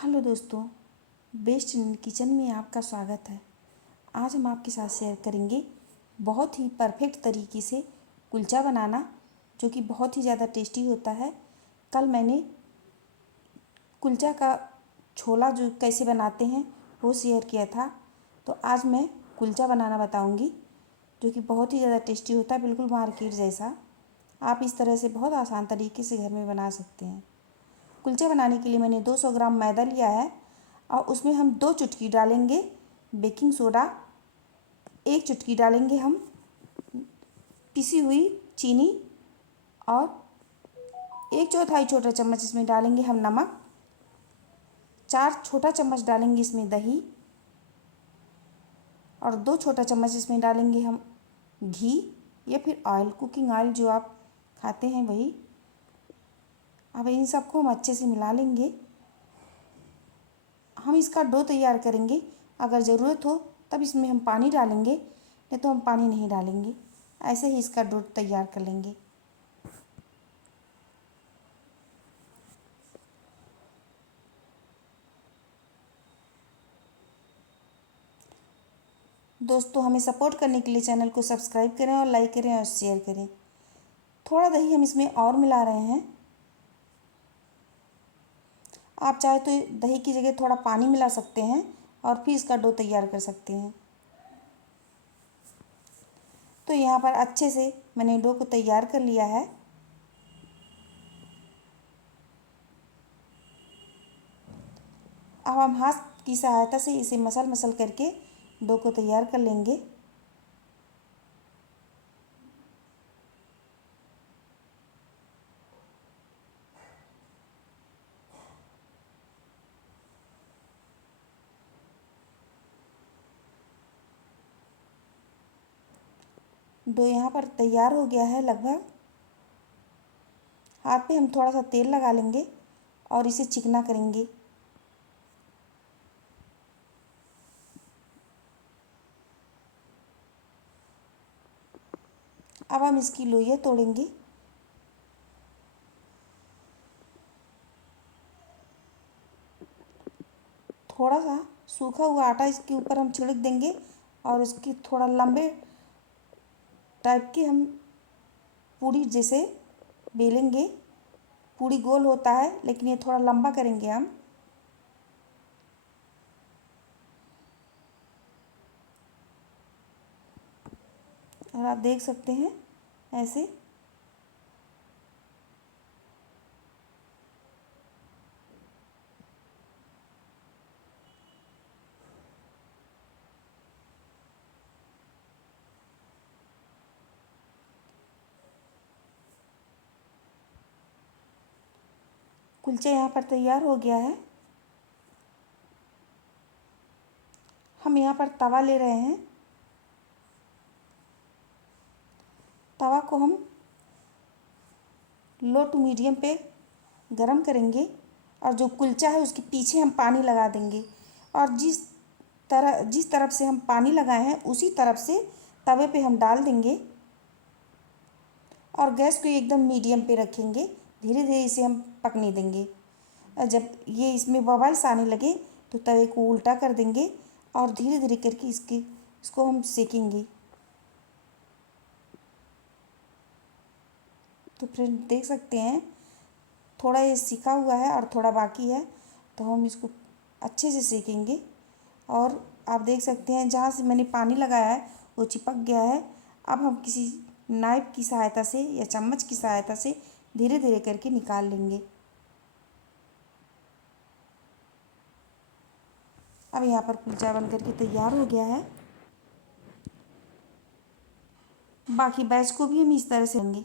Hello दोस्तों, best in kitchen में आपका स्वागत है। आज हम आपके साथ शेयर करेंगे बहुत ही परफेक्ट तरीके से कुलचा बनाना, जो कि बहुत ही ज़्यादा टेस्टी होता है। कल मैंने कुलचा का छोला जो कैसे बनाते हैं वो शेयर किया था, तो आज मैं कुलचा बनाना बताऊंगी, जो कि बहुत ही ज़्यादा टेस्टी होता है, बिल्कुल मार्केट जैसा। आप इस तरह से बहुत आसान तरीके से घर में बना सकते हैं। कुलचा बनाने के लिए मैंने 200 ग्राम मैदा लिया है और उसमें हम 2 चुटकी डालेंगे बेकिंग सोडा, 1 चुटकी डालेंगे हम पिसी हुई चीनी और 1/4 छोटा चम्मच इसमें डालेंगे हम नमक, 4 छोटा चम्मच डालेंगे इसमें दही और 2 छोटा चम्मच इसमें डालेंगे हम घी या फिर ऑयल, कुकिंग ऑयल जो आप खाते हैं वही। अब इन सबको हम अच्छे से मिला लेंगे। हम इसका डो तैयार करेंगे। अगर ज़रूरत हो तब इसमें हम पानी डालेंगे, नहीं तो हम पानी नहीं डालेंगे, ऐसे ही इसका डो तैयार कर लेंगे। दोस्तों, हमें सपोर्ट करने के लिए चैनल को सब्सक्राइब करें और लाइक करें और शेयर करें। थोड़ा दही हम इसमें और मिला रहे हैं। आप चाहे तो दही की जगह थोड़ा पानी मिला सकते हैं और फिर इसका डो तैयार कर सकते हैं। तो यहाँ पर अच्छे से मैंने डो को तैयार कर लिया है। अब हम हाथ की सहायता से इसे मसल करके डो को तैयार कर लेंगे। डो यहाँ पर तैयार हो गया है लगभग। हाथ पे हम थोड़ा सा तेल लगा लेंगे और इसे चिकना करेंगे। अब हम इसकी लोइयाँ तोड़ेंगे। थोड़ा सा सूखा हुआ आटा इसके ऊपर हम छिड़क देंगे और इसकी थोड़ा लंबे टाइप की हम पूड़ी जैसे बेलेंगे। पूड़ी गोल होता है लेकिन ये थोड़ा लंबा करेंगे हम। और आप देख सकते हैं ऐसे। कुलचा यहाँ पर तैयार हो गया है। हम यहाँ पर तवा ले रहे हैं। तवा को हम लो टू मीडियम पे गरम करेंगे और जो कुलचा है उसके पीछे हम पानी लगा देंगे और जिस तरफ से हम पानी लगाए हैं उसी तरफ से तवे पे हम डाल देंगे और गैस को एकदम मीडियम पे रखेंगे। धीरे धीरे इसे हम पकने देंगे। और जब ये इसमें बबल्स आने लगे तो तवे को उल्टा कर देंगे और धीरे धीरे करके इसको हम सेकेंगे। तो फ्रेंड देख सकते हैं थोड़ा ये सिका हुआ है और थोड़ा बाकी है, तो हम इसको अच्छे से सेकेंगे। और आप देख सकते हैं जहाँ से मैंने पानी लगाया है वो चिपक गया है। अब हम किसी नाइफ की सहायता से या चम्मच की सहायता से धीरे धीरे करके निकाल लेंगे। अब यहाँ पर कुलचा बन करके तैयार हो गया है। बाकी बैच को भी हम इस तरह से लेंगे।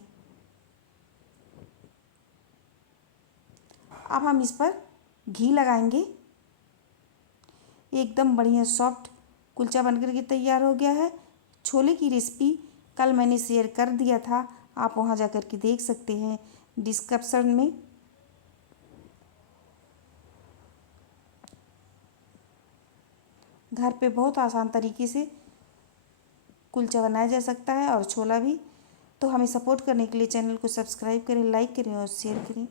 अब हम इस पर घी लगाएंगे। एकदम बढ़िया सॉफ्ट कुलचा बनकर के तैयार हो गया है। छोले की रेसिपी कल मैंने शेयर कर दिया था, आप वहाँ जा कर के देख सकते हैं डिस्क्रिप्शन में। घर पे बहुत आसान तरीके से कुलचा बनाया जा सकता है और छोला भी। तो हमें सपोर्ट करने के लिए चैनल को सब्सक्राइब करें, लाइक करें और शेयर करें।